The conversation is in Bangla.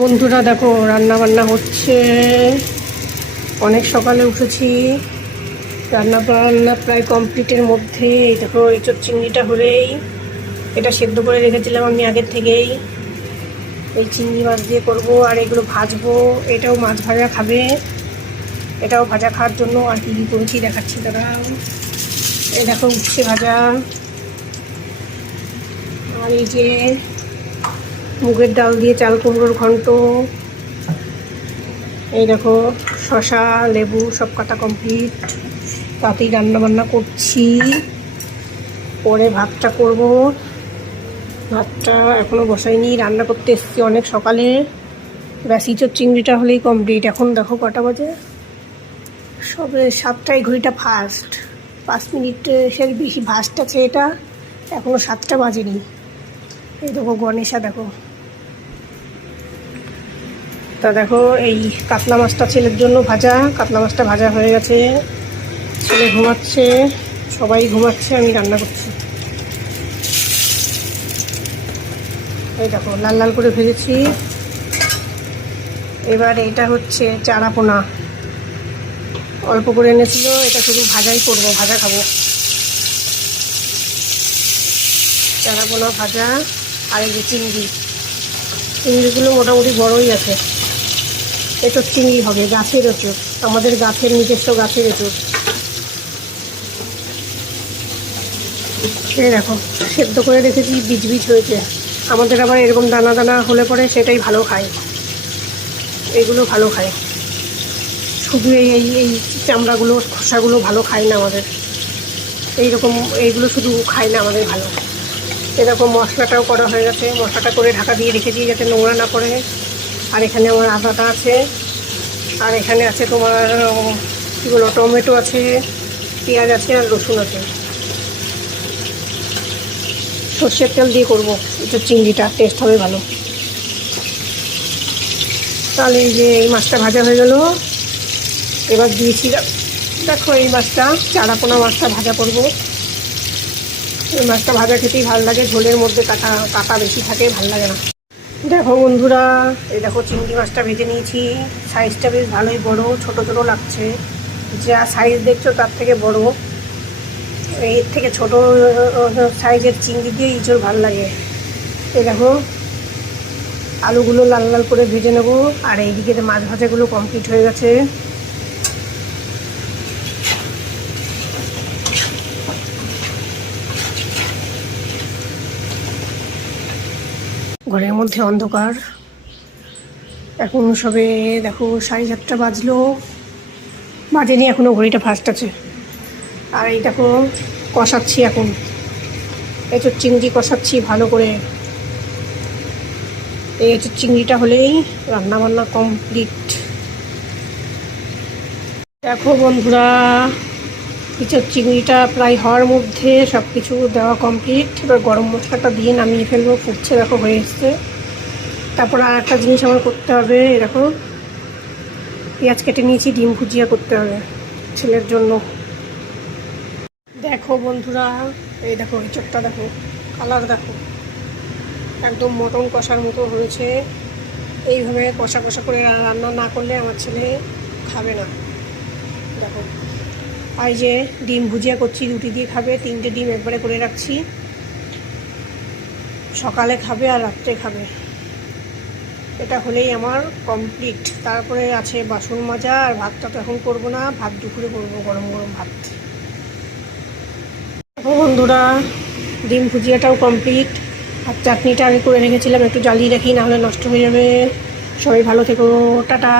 বন্ধুরা দেখো রান্না বান্না হচ্ছে। অনেক সকালে উঠেছি, রান্না বান্না প্রায় কমপ্লিটের মধ্যে। এই দেখো এঁচোড় চিংড়িটা হলেই, এটা সেদ্ধ করে রেখেছিলাম আমি আগের থেকেই। এই চিংড়ি মাছ দিয়ে করব, আর এগুলো ভাজবো। এটাও মাছ ভাজা খাবে, এটাও ভাজা খাওয়ার জন্য আর কি কী করেছি দেখাচ্ছি দাদা। এই দেখো উচ্ছে ভাজা, আর এই যে মুগের ডাল দিয়ে চাল কুমড়োর ঘন্ট। এই দেখো শসা লেবু সব কাটা কমপ্লিট, তাতেই রান্নাবান্না করছি। পরে ভাতটা করব, ভাতটা এখনও বসাইনি, রান্না করতে এসেছি অনেক সকালে। ব্যাস ইঁচোড় চিংড়িটা হলেই কমপ্লিট। এখন দেখো কটা বাজে, সবে 7টায়, ঘড়িটা ফার্স্ট 5 মিনিটের বেশি ভাস্ট আছে এটা, এখনও 7টা বাজেনি। এই দেখো গণেশা দেখো। তা দেখো এই কাতলা মাছটা ছেলের জন্য ভাজা, কাতলা মাছটা ভাজা হয়ে গেছে। ছেলে ঘুমাচ্ছে, সবাই ঘুমাচ্ছে, আমি রান্না করছি। এই দেখো লাল লাল করে ভেজেছি। এবার এটা হচ্ছে চারাপোনা, অল্প করে এনেছিল, এটা শুধু ভাজাই করবো, ভাজা খাবো। চারাপোনা ভাজা। আর এই যে চিংড়িগুলো মোটামুটি বড়ই আছে। এঁচোড় চিংড়ি হবে, গাছের এঁচোড়, আমাদের গাছের নিজস্ব গাছের এঁচোড়। এই দেখো সেদ্ধ করে রেখেছি, বীজ বীজ হয়েছে। আমাদের আবার এরকম দানা দানা হলে পরে সেটাই ভালো খায়, এইগুলো ভালো খায়। শুধু এই এই এই চামড়াগুলো খোসাগুলো ভালো খায় না আমাদের, এইরকম এইগুলো শুধু খায় না আমাদের ভালো। এরকম মশলাটাও করা হয়ে গেছে, মশলাটা করে ঢাকা দিয়ে রেখেছি যাতে নোংরা না পড়ে। আর এখানে আমার আদাটা আছে, আর এখানে আছে তোমার কী বলো, টমেটো আছে, পেঁয়াজ আছে, আর রসুন আছে। সর্ষের তেল দিয়ে করবো এটা, চিংড়িটা টেস্ট হবে ভালো। তাহলে এই যে এই মাছটা ভাজা হয়ে গেল। এবার দিয়েছি দেখো এই মাছটা, চারাপোনা মাছটা ভাজা করব। এই মাছটা ভাজা খেতেই ভালো লাগে, ঝোলের মধ্যে কাটা বেশি থাকে, ভালো লাগে না। দেখো বন্ধুরা, এই দেখো চিংড়ি মাছটা ভেজে নিয়েছি। সাইজটা বেশ ভালোই বড়, ছোট ছোট লাগছে। যা সাইজ দেখছো তার থেকে বড়, এর থেকে ছোট সাইজের চিংড়ি দিয়ে ইঁচড় ভালো লাগে। এই দেখো আলুগুলো লাল লাল করে ভেজে নেব। আর এইদিকে মাছ ভাজাগুলো কমপ্লিট হয়ে গেছে। ঘরের মধ্যে অন্ধকার, এখন সবে দেখো 7:30 বাজলো, বাজেনি এখনও, ঘড়িটা ফার্স্ট আছে। আর এই দেখো কষাচ্ছি এখন, এঁচোড় চিংড়ি কষাচ্ছি ভালো করে। এই এঁচোড় চিংড়িটা হলেই রান্নাবান্না কমপ্লিট। দেখো বন্ধুরা, এঁচোড় চিংড়িটা প্রায় হওয়ার মধ্যে, সব কিছু দেওয়া কমপ্লিট। এবার গরম মশলাটা দিয়ে নামিয়ে ফেলবো, ফুটছে দেখো হয়ে এসছে। তারপর আর একটা জিনিস আমার করতে হবে, এরকম পেঁয়াজ কেটে নিয়েছি, ডিম ভুজিয়া করতে হবে ছেলের জন্য। দেখো বন্ধুরা, এই দেখো এঁচোড়টা দেখো, কালার দেখো, একদম মটন কষার মতো হয়েছে। এইভাবে কষা কষা করে রান্না না করলে আমার ছেলে খাবে না। দেখো আর যে ডিম ভুজিয়া করছি, রুটি দিয়ে খাবে, 3টে ডিম একবারে করে রাখছি, সকালে খাবে আর রাত্রে খাবে। এটা হলেই আমার কমপ্লিট। তারপরে আছে বাসন মাজা, আর ভাতটা তো এখন করবো না, ভাত দুপুরে করবো, গরম গরম ভাত। বন্ধুরা ডিম ভুজিয়াটাও কমপ্লিট, আর চাটনিটা আগে করে রেখেছিলাম, একটু জ্বালিয়ে রাখি, নাহলে নষ্ট হয়ে যাবে। সবাই ভালো থেকো, টাটা।